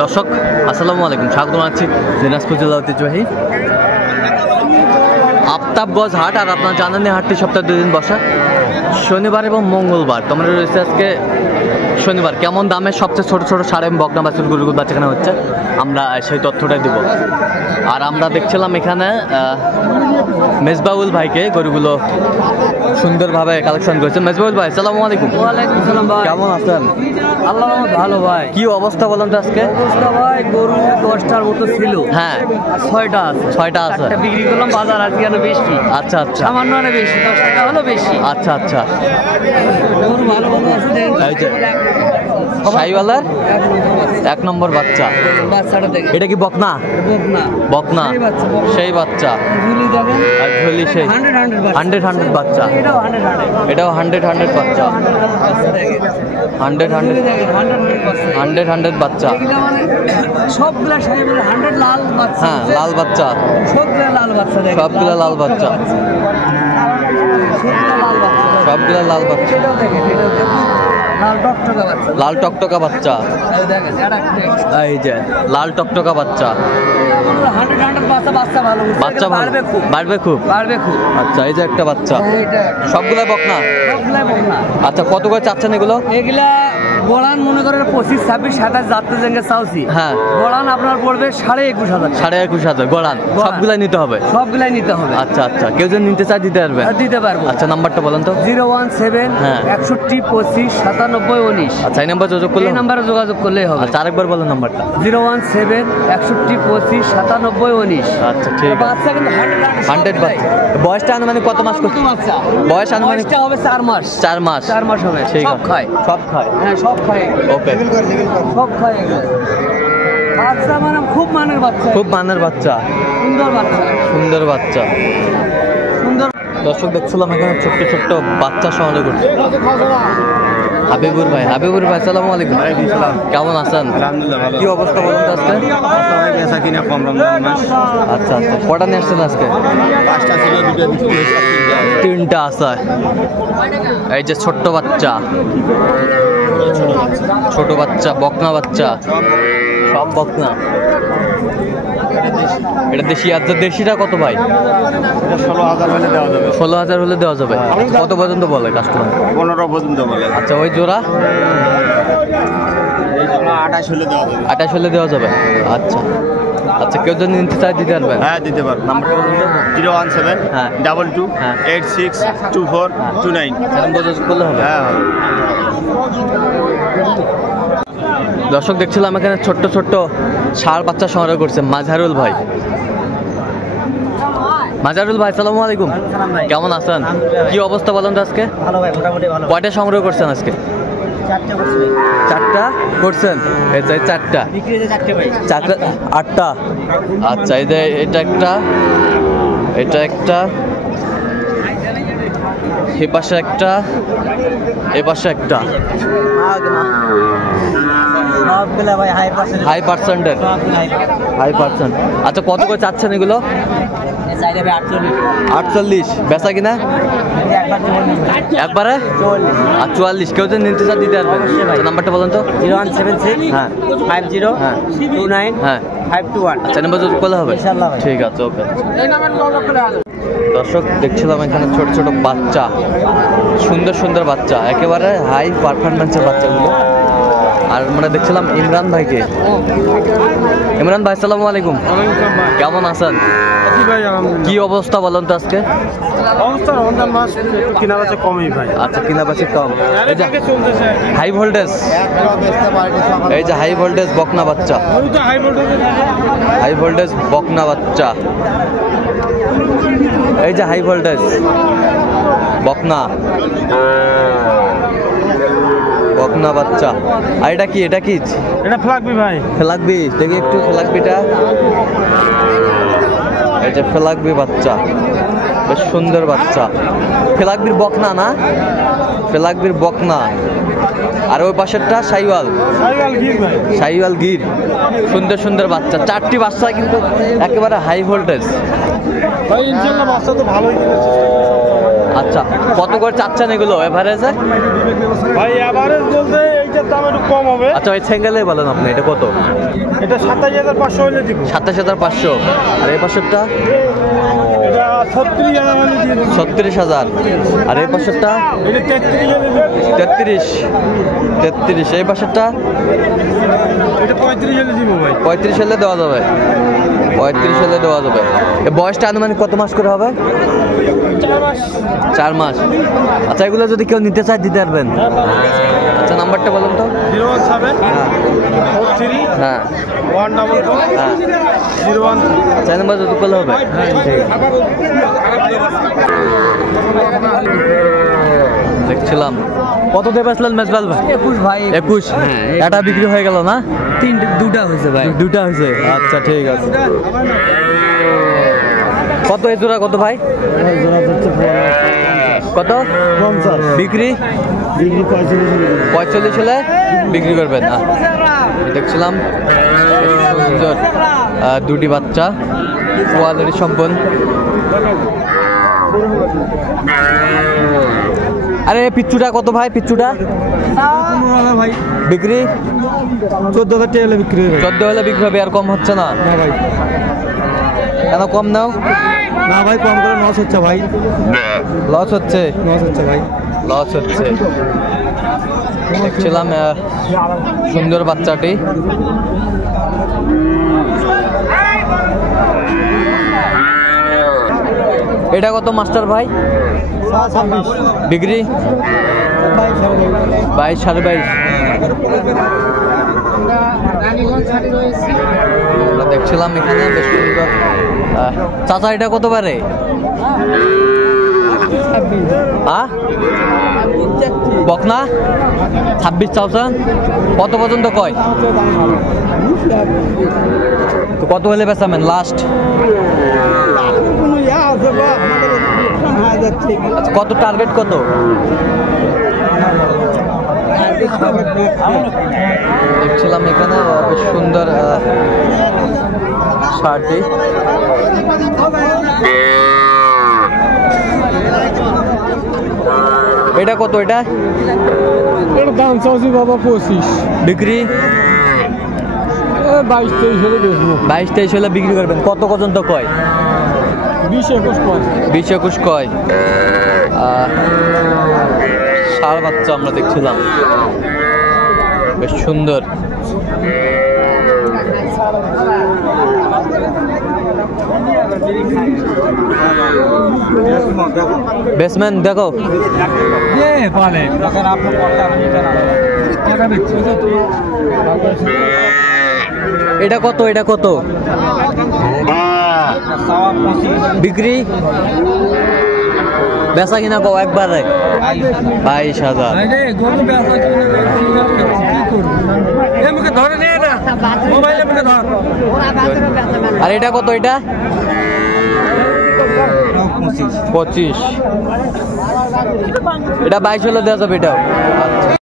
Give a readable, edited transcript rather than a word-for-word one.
দর্শক আসসালামু আলাইকুম, স্বাগত জানাচ্ছি দিনাজপুর জেলা ঐতিহ্যবাহী আফতাবগঞ্জ হাট। আর আপনার জানেন হাটটি সপ্তাহে 2 দিন বসা, শনিবার এবং মঙ্গলবার। তোমরা রয়েছে আজকে শনিবার। কেমন দামে সবচেয়ে ছোট ছোট সার এবং বকনা বাছুর গরুগুলো বাচ্চাখানা হচ্ছে, আমরা সেই তথ্যটাই দেব। আর আমরা দেখছিলাম এখানে মেজবাউল ভাইকে গরুগুলো সুন্দরভাবে কালেকশন করেছে। মেজবাউল ভাই আসসালামু আলাইকুম। ওয়ালাইকুম সালাম ভাই, কেমন আছেন? আল্লাহ ভালো ভাই। কি অবস্থা বলেন তো আজকে? অবস্থা ভাই, গরু 10টার মতো ছিল, হ্যাঁ 6টা আছে। 6টা আছে, বিক্রি করলাম। বাজার আজকে আরো বেশি। আচ্ছা আচ্ছা, সামান্য আরো বেশি, 10 টাকা হলো বেশি। আচ্ছা আচ্ছা। গরু ভালো ভালো আছে, এই যে শাহিওয়ালার 1 নম্বর বাচ্চা। বাচ্চাটা দেখে এটা কি বকনা? বকনা বকনা, সেই বাচ্চা। ঝুলি দেখেন, আর ঝুলি সেই 100 বাচ্চা। এটাও 100 বাচ্চা, 100 বাচ্চা। সবগুলা শাহিওয়ালের 100 লাল বাচ্চা। হ্যাঁ লাল বাচ্চা, সবগুলা লাল বাচ্চা দেখেন, সবগুলা লাল বাচ্চা, সবগুলা লাল বাচ্চা। এটাও দেখেন, এটাও দেখেন, লাল টকটকা বাচ্চা। লাল টকটকা বাচ্চা, এই দেখেন, এই যে লাল টকটকা বাচ্চা। 100 বাচ্চা ভালো, বাচ্চা ভালো, বাড়বে খুব, বাড়বে খুব। বাড়বে খুব। আচ্ছা এই যে একটা বাচ্চা, এইটা সবগুলা বকনা। সবগুলাই বকনা। আচ্ছা কত করে চাচ্ছেন এগুলো? এগুলা গোড়ান মনে করেন 25, 26, 27 যাত্রা জেঙ্গে চাউছি। হ্যাঁ গোড়ান আপনার পড়বে 21,500। 21,500 গোড়ান, সবগুলাই নিতে হবে? সবগুলাই নিতে হবে। আচ্ছা আচ্ছা, কেউ যদি নিতে চায় দিতে পারবেন? দিতে পারবো। আচ্ছা নাম্বারটা বলেন তো। 017 হ্যাঁ 61 25 97 19। আচ্ছা এই নাম্বার যোগাযোগ করলে? এই নাম্বারে যোগাযোগ করলেই হবে। আচ্ছা আরেকবার বলেন নাম্বারটা। 017 61 25 97 19। আচ্ছা ঠিক আছে। বাচ্চা কিন্তু 100 বাচ্চা। বয়সটা আনুমানিক কত মাস করছে? বাচ্চা বয়স আনুমানিক বয়সটা হবে 4 মাস। 4 মাস। 4 মাস হবে। ঠিক সব আছে, খায়, সব খায়। হ্যাঁ সব খায়, ওকে। সব খায় এগুলো। বাচ্চা মানে খুব মানের বাচ্চা, খুব মানের বাচ্চা, সুন্দর বাচ্চা, সুন্দর বাচ্চা, সুন্দর। দর্শক দেখছিলাম এখানে ছোট্ট ছোট্ট বাচ্চা সংগ্রহ করছে। হাবিবুর ভাই, হাবিবুর ভাই আসসালামু আলাইকুম। কেমন আছেন? আলহামদুলিল্লাহ। কি অবস্থা বলুন তো আজকে? বেচা কিনা কম, রমজান মাস। আচ্ছা আচ্ছা, কটা নিয়ে আসছেন আজকে? 5টা ছিল, 2টা বিক্রি হয়েছে, 3টা আছে। এই যে ছোট্ট বাচ্চা, ছোট বাচ্চা, বকনা বাচ্চা, সব বকনা। এটা দেশি। আচ্ছা দেশিটা কত ভাই? 16,000 হলে দেওয়া যাবে। 16,000 হলে দেওয়া যাবে। কত পর্যন্ত বলে কাস্টমার? 15 পর্যন্ত বলে। আচ্ছা ওই জোড়া? এই জন্য 28 হলে দেওয়া যাবে। 28 হলে দেওয়া যাবে। আচ্ছা আচ্ছা, কেউ যদি নিতে চায় দিতে পারবেন? হ্যাঁ দিতে পারবো। নাম্বারটা বলুন তো। 017 হ্যাঁ 22 হ্যাঁ 86 24 29। এরকম যোগাযোগ করলে হবে। হ্যাঁ দর্শক দেখছিলাম এখানে ছোট্ট ছোট্ট ষাঁড় বাচ্চা সংগ্রহ করছে মাঝারুল ভাই। মাঝারুল ভাই আসসালামু আলাইকুম। কেমন আছেন? কি অবস্থা বলেন তো আজকে? ভালো ভাই, মোটামুটি ভালো। কয়টা সংগ্রহ করছেন আজকে? 4টা করছি। 4টা করছেন? এই যে 4টা, বিক্রি হয়েছে 4টে ভাই। 4টা 8টা। আচ্ছা এই যে এটা একটা, এটা একটা, এ পাশে একটা, এ পাশে একটা। সবগুলা ভাই হাই পার্সেন্ট। হাই পার্সেন্টের, হাই পার্সেন্ট। আচ্ছা কত করে চাচ্ছেন এগুলো? চাইলে ভাই 48। 48 বেচা কিনা? একবার 44। একবারে? আর 44। কেউ যদি নিতে চান দিতে পারবেন? আচ্ছা, নাম্বারটা বলেন তো। 0176 হ্যাঁ 50 হ্যাঁ 29 হ্যাঁ 521। আচ্ছা নাম্বার যোগ করলে হবে? ইনশাআল্লাহ ভাই। ঠিক আছে ওকে। দর্শক দেখছিলাম এখানে ছোট ছোট বাচ্চা, সুন্দর সুন্দর বাচ্চা, একেবারে হাই পারফরমেন্সের বাচ্চাগুলো। আর আমরা দেখছিলাম ইমরান ভাইকে। ইমরান ভাই আসসালামু আলাইকুম। কেমন আছেন? কি অবস্থা বলেন তো আজকে? অবস্থা রমজান মাস কিনা বেচা কমই ভাই। আচ্ছা কিনা বেচা কম। এই যে হাই ভোল্টেজ, এই যে হাই ভোল্টেজ বকনা বাচ্চা, হাই ভোল্টেজ বকনা বাচ্চা, এই যে হাই ভোল্টেজ বকনা, বকনা বাচ্চা। আর এটা কি? এটা কি? এটা ফ্লাগবি ভাই। ফ্লাগবি দেখি একটু, ফ্লাগবিটা। এই যে ফ্লাগবি বাচ্চা, বেশ সুন্দর বাচ্চা। ফ্লাগবির বকনা না? ফ্লাগবির বকনা। আর ওই পাশেরটা শাহিওয়াল, শাহিওয়াল গির। সুন্দর সুন্দর বাচ্চা, 4টি বাচ্চা কিন্তু একেবারে হাই ভোল্টেজ। ভালোই। আচ্ছা কত করে চাচ্ছেন এগুলো এভারেজে? ভাই এভারেজ বলতে এইটার দাম একটু কম হবে। আচ্ছা ওই সিঙ্গেলে বলেন আপনি এটা কত? এটা 27,500 হলে দিব। 27,500। আর এই পাশেরটা এটা 36,000 হলে দিয়ে দিব। 36,000। আর এই পাশেরটা এটা 33 হলে দিব। 33। এই পাশেরটা এটা 35 হলে দিব ভাই। 35 হলে দেওয়া যাবে। 35 হলে দেওয়া যাবে। এই বয়সটা আনুমানিক কত মাস করে হবে? 4 মাস। 4 মাস। আচ্ছা এগুলো যদি কেউ নিতে চায় দিতে পারবেন? আচ্ছা নাম্বারটা বলুন তো। 017 43 হ্যাঁ 122 হ্যাঁ 01। চার নাম্বার যত করলে হবে। দেখছিলাম কত দেবে আসলেন মেজবাল ভাই? 21 ভাই। 21। এটা বিক্রি হয়ে গেল না? দুটা হয়েছে ভাই। দুটা হয়েছে। আচ্ছা ঠিক আছে। কত এই জোড়া কত ভাই? কত? 50। বিক্রি? বিক্রি 45 হলে বিক্রি করবেন না? দেখছিলাম সুন্দর দুটি বাচ্চা কোয়ালিটি সম্পন্ন। আরে পিচ্চুটা কত ভাই? পিচ্চুটা 15,000 ভাই। বিক্রি? 14,000 টাকা হলে বিক্রি হবে। 14 হলে বিক্রি হবে। আর কম হচ্ছে না না ভাই। কেন? কম নাও না ভাই, কম করে লস হচ্ছে ভাই। লস হচ্ছে। লস হচ্ছে ভাই। লস হচ্ছে। দেখছিলাম সুন্দর বাচ্চাটি। এটা কত মাস্টার ভাই? 26। বিক্রি? 22 22.5। আমরা দেখছিলাম এখানে বেশ সুন্দর। চাচা এটা কত পারে? বকনা 26,000। কত পর্যন্ত কয়? তো কত হলে বেচাবেন লাস্ট? কত টার্গেট কত? দেখছিলাম এখানে বেশ সুন্দর শার্টটি। এটা কত? এটা এর দাম চাচ্ছি বাবা 25। বিক্রি? 22-23 হলে বেচবো। 22-23 হলে বিক্রি করবেন। কত পর্যন্ত কয়? 20-21 কয়। 20-21 কয়। ষাঁড় বাচ্চা আমরা দেখছিলাম বেশ সুন্দর। বেসম্যান দেখো এটা কত? এটা কত বিক্রি? বেচা কিনা কও একবারে? 22,000। আর এটা কত? এটা 25। এটা 22 হলে দেওয়া যাবে এটাও।